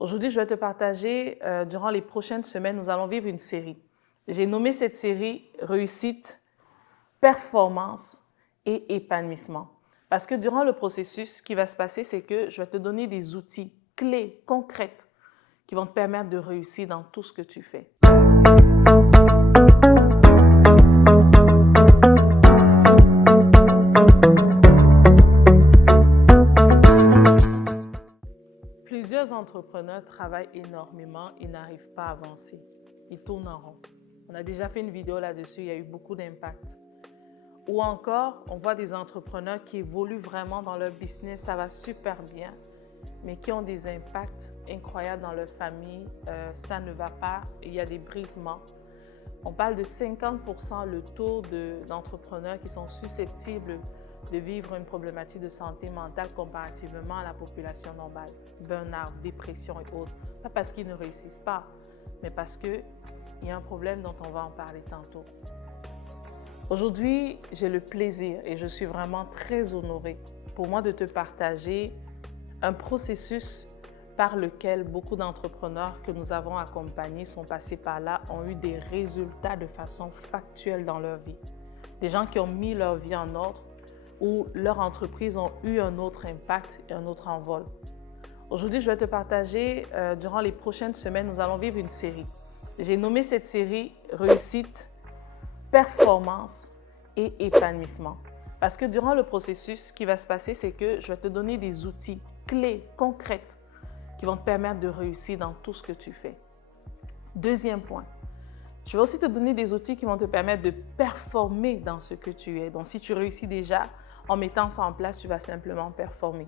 Aujourd'hui, je vais te partager, durant les prochaines semaines, nous allons vivre une série. J'ai nommé cette série Réussite, performance et épanouissement. Parce que durant le processus, ce qui va se passer, c'est que je vais te donner des outils clés, concrètes, qui vont te permettre de réussir dans tout ce que tu fais. Plusieurs entrepreneurs travaillent énormément et n'arrivent pas à avancer. Ils tournent en rond. On a déjà fait une vidéo là-dessus, il y a eu beaucoup d'impact. Ou encore, on voit des entrepreneurs qui évoluent vraiment dans leur business, ça va super bien, mais qui ont des impacts incroyables dans leur famille, ça ne va pas, il y a des brisements. On parle de 50% le taux d'entrepreneurs qui sont susceptibles de vivre une problématique de santé mentale comparativement à la population normale. Burn-out, dépression et autres. Pas parce qu'ils ne réussissent pas, mais parce qu'il y a un problème dont on va en parler tantôt. Aujourd'hui, j'ai le plaisir et je suis vraiment très honorée pour moi de te partager un processus par lequel beaucoup d'entrepreneurs que nous avons accompagnés sont passés par là, ont eu des résultats de façon factuelle dans leur vie. Des gens qui ont mis leur vie en ordre ou leur entreprise ont eu un autre impact et un autre envol. Aujourd'hui, je vais te partager, durant les prochaines semaines, nous allons vivre une série. J'ai nommé cette série Réussite, performance et épanouissement. Parce que durant le processus, ce qui va se passer, c'est que je vais te donner des outils clés, concrètes, qui vont te permettre de réussir dans tout ce que tu fais. Deuxième point, je vais aussi te donner des outils qui vont te permettre de performer dans ce que tu es. Donc, si tu réussis déjà, en mettant ça en place, tu vas simplement performer.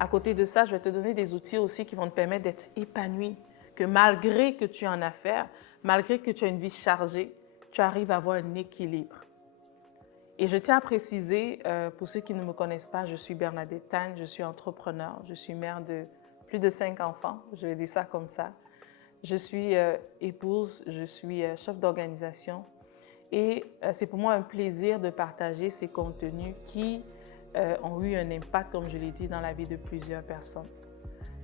À côté de ça, je vais te donner des outils aussi qui vont te permettre d'être épanoui, que malgré que tu as une affaire, malgré que tu as une vie chargée, tu arrives à avoir un équilibre. Et je tiens à préciser, pour ceux qui ne me connaissent pas, je suis Bernadette Tan, je suis entrepreneur, je suis mère de plus de 5 enfants, je vais dire ça comme ça. Je suis épouse, je suis chef d'organisation et c'est pour moi un plaisir de partager ces contenus qui ont eu un impact, comme je l'ai dit, dans la vie de plusieurs personnes.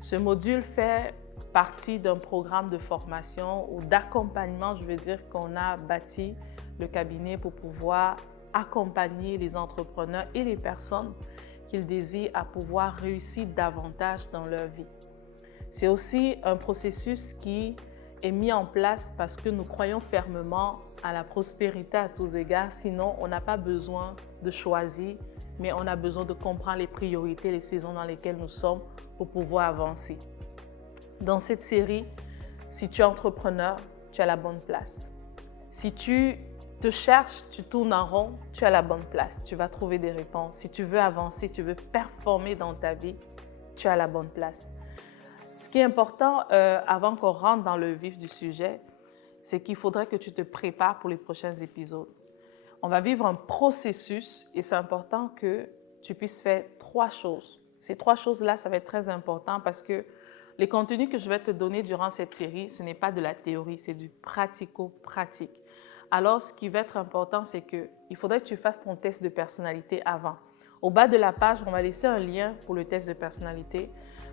Ce module fait partie d'un programme de formation ou d'accompagnement, je veux dire, qu'on a bâti le cabinet pour pouvoir accompagner les entrepreneurs et les personnes qu'ils désirent à pouvoir réussir davantage dans leur vie. C'est aussi un processus qui est mis en place parce que nous croyons fermement à la prospérité à tous égards. Sinon, on n'a pas besoin de choisir, mais on a besoin de comprendre les priorités, les saisons dans lesquelles nous sommes pour pouvoir avancer. Dans cette série, si tu es entrepreneur, tu es à la bonne place. Si tu te cherches, tu tournes en rond, tu es à la bonne place. Tu vas trouver des réponses. Si tu veux avancer, tu veux performer dans ta vie, tu es à la bonne place. Ce qui est important, avant qu'on rentre dans le vif du sujet, c'est qu'il faudrait que tu te prépares pour les prochains épisodes. On va vivre un processus et c'est important que tu puisses faire 3 choses. Ces 3 choses-là, ça va être très important parce que les contenus que je vais te donner durant cette série, ce n'est pas de la théorie, c'est du pratico-pratique. Alors, ce qui va être important, c'est qu'il faudrait que tu fasses ton test de personnalité avant. Au bas de la page, on va laisser un lien pour le test de personnalité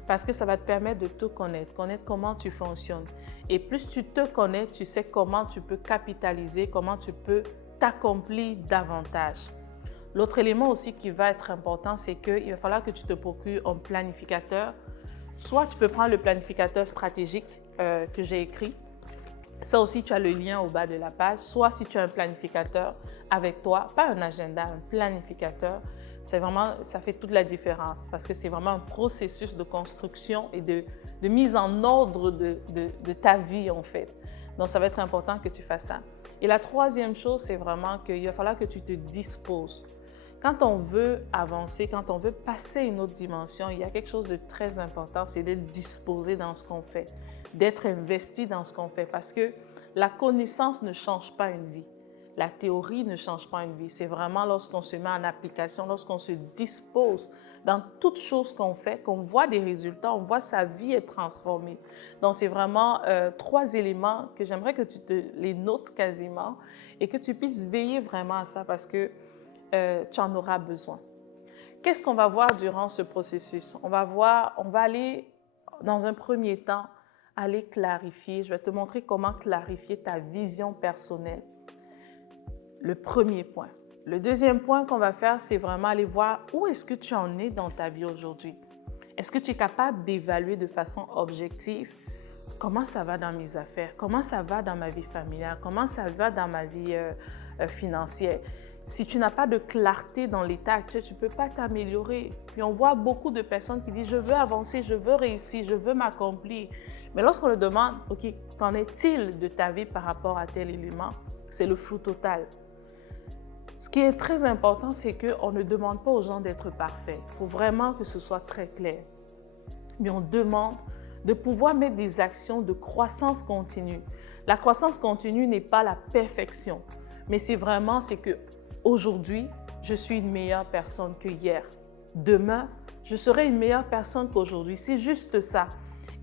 parce que ça va te permettre de te connaître comment tu fonctionnes. Et plus tu te connais, tu sais comment tu peux capitaliser, comment tu peux t'accomplir davantage. L'autre élément aussi qui va être important, c'est qu'il va falloir que tu te procures un planificateur. Soit tu peux prendre le planificateur stratégique que j'ai écrit. Ça aussi, tu as le lien au bas de la page. Soit si tu as un planificateur avec toi, pas un agenda, un planificateur, c'est vraiment, ça fait toute la différence parce que c'est vraiment un processus de construction et de mise en ordre de ta vie en fait. Donc, ça va être important que tu fasses ça. Et la troisième chose, c'est vraiment qu'il va falloir que tu te disposes. Quand on veut avancer, quand on veut passer une autre dimension, il y a quelque chose de très important, c'est d'être disposé dans ce qu'on fait, d'être investi dans ce qu'on fait parce que la connaissance ne change pas une vie. La théorie ne change pas une vie. C'est vraiment lorsqu'on se met en application, lorsqu'on se dispose dans toute chose qu'on fait, qu'on voit des résultats, on voit sa vie être transformée. Donc, c'est vraiment 3 éléments que j'aimerais que tu te les notes quasiment et que tu puisses veiller vraiment à ça parce que tu en auras besoin. Qu'est-ce qu'on va voir durant ce processus? On va aller dans un premier temps, aller clarifier. Je vais te montrer comment clarifier ta vision personnelle. Le premier point. Le deuxième point qu'on va faire, c'est vraiment aller voir où est-ce que tu en es dans ta vie aujourd'hui. Est-ce que tu es capable d'évaluer de façon objective comment ça va dans mes affaires, comment ça va dans ma vie familiale, comment ça va dans ma vie financière. Si tu n'as pas de clarté dans l'état actuel, tu ne peux pas t'améliorer. Puis on voit beaucoup de personnes qui disent « je veux avancer, je veux réussir, je veux m'accomplir ». Mais lorsqu'on leur demande « ok, qu'en est-il de ta vie par rapport à tel élément ?» C'est le flou total. Ce qui est très important, c'est qu'on ne demande pas aux gens d'être parfaits. Il faut vraiment que ce soit très clair. Mais on demande de pouvoir mettre des actions de croissance continue. La croissance continue n'est pas la perfection, mais c'est que aujourd'hui, je suis une meilleure personne que hier. Demain, je serai une meilleure personne qu'aujourd'hui. C'est juste ça.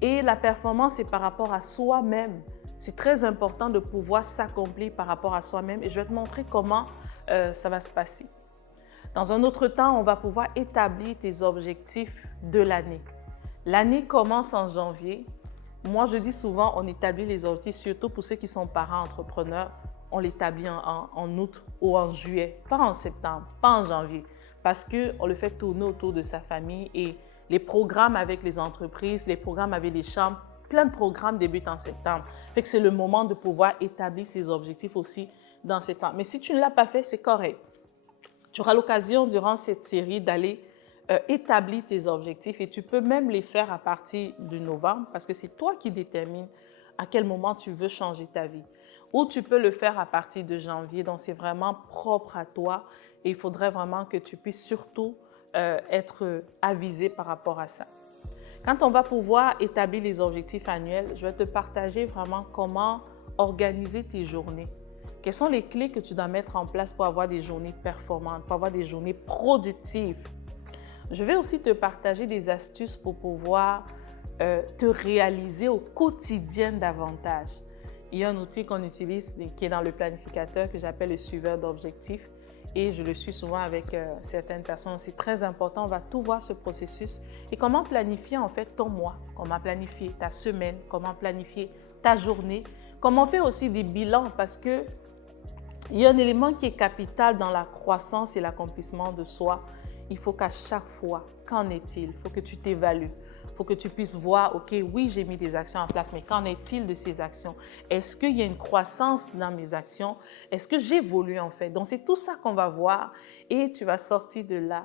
Et la performance, c'est par rapport à soi-même. C'est très important de pouvoir s'accomplir par rapport à soi-même. Et je vais te montrer comment ça va se passer. Dans un autre temps, on va pouvoir établir tes objectifs de l'année. L'année commence en janvier. Moi, je dis souvent, on établit les objectifs, surtout pour ceux qui sont parents entrepreneurs. On l'établit en août ou en juillet, pas en septembre, pas en janvier, parce qu'on le fait tourner autour de sa famille et les programmes avec les entreprises, les programmes avec les chambres, plein de programmes débutent en septembre. Fait que c'est le moment de pouvoir établir ses objectifs aussi dans septembre. Mais si tu ne l'as pas fait, c'est correct. Tu auras l'occasion durant cette série d'aller établir tes objectifs et tu peux même les faire à partir de novembre parce que c'est toi qui détermines à quel moment tu veux changer ta vie. Ou tu peux le faire à partir de janvier, donc c'est vraiment propre à toi et il faudrait vraiment que tu puisses surtout être avisé par rapport à ça. Quand on va pouvoir établir les objectifs annuels, je vais te partager vraiment comment organiser tes journées. Quelles sont les clés que tu dois mettre en place pour avoir des journées performantes, pour avoir des journées productives. Je vais aussi te partager des astuces pour pouvoir te réaliser au quotidien davantage. Il y a un outil qu'on utilise qui est dans le planificateur que j'appelle le suiveur d'objectifs et je le suis souvent avec certaines personnes. C'est très important, on va tout voir ce processus et comment planifier en fait ton mois, comment planifier ta semaine, comment planifier ta journée, comment faire aussi des bilans parce que il y a un élément qui est capital dans la croissance et l'accomplissement de soi. Il faut qu'à chaque fois, qu'en est-il? Il faut que tu t'évalues. Il faut que tu puisses voir, OK, oui, j'ai mis des actions en place, mais qu'en est-il de ces actions? Est-ce qu'il y a une croissance dans mes actions? Est-ce que j'évolue en fait? Donc, c'est tout ça qu'on va voir et tu vas sortir de là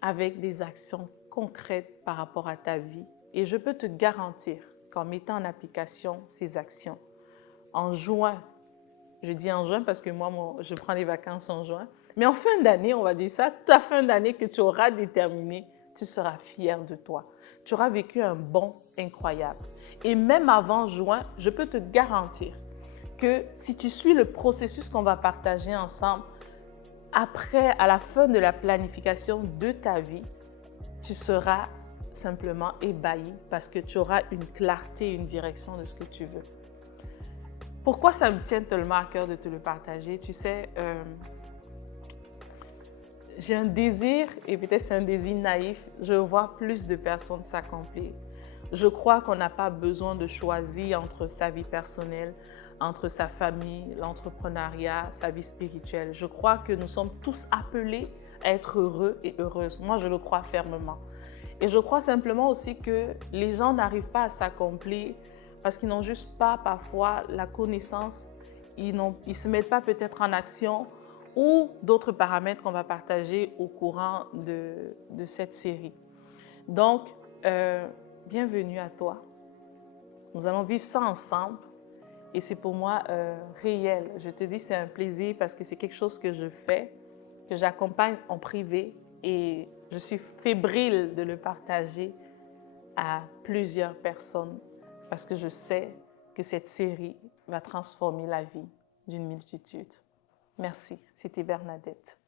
avec des actions concrètes par rapport à ta vie. Et je peux te garantir qu'en mettant en application ces actions, en juin, je dis en juin parce que moi, je prends les vacances en juin, mais en fin d'année, on va dire ça, ta fin d'année que tu auras déterminée, tu seras fier de toi. Tu auras vécu un bond incroyable. Et même avant juin, je peux te garantir que si tu suis le processus qu'on va partager ensemble, après, à la fin de la planification de ta vie, tu seras simplement ébahi parce que tu auras une clarté, une direction de ce que tu veux. Pourquoi ça me tient tellement à cœur de te le partager? Tu sais, j'ai un désir, et peut-être c'est un désir naïf, je vois plus de personnes s'accomplir. Je crois qu'on n'a pas besoin de choisir entre sa vie personnelle, entre sa famille, l'entrepreneuriat, sa vie spirituelle. Je crois que nous sommes tous appelés à être heureux et heureuses. Moi, je le crois fermement. Et je crois simplement aussi que les gens n'arrivent pas à s'accomplir parce qu'ils n'ont juste pas parfois la connaissance, ils ne se mettent pas peut-être en action ou d'autres paramètres qu'on va partager au courant de cette série. Donc, bienvenue à toi. Nous allons vivre ça ensemble et c'est pour moi réel. Je te dis, c'est un plaisir parce que c'est quelque chose que je fais, que j'accompagne en privé et je suis fébrile de le partager à plusieurs personnes parce que je sais que cette série va transformer la vie d'une multitude. Merci, c'était Bernadette.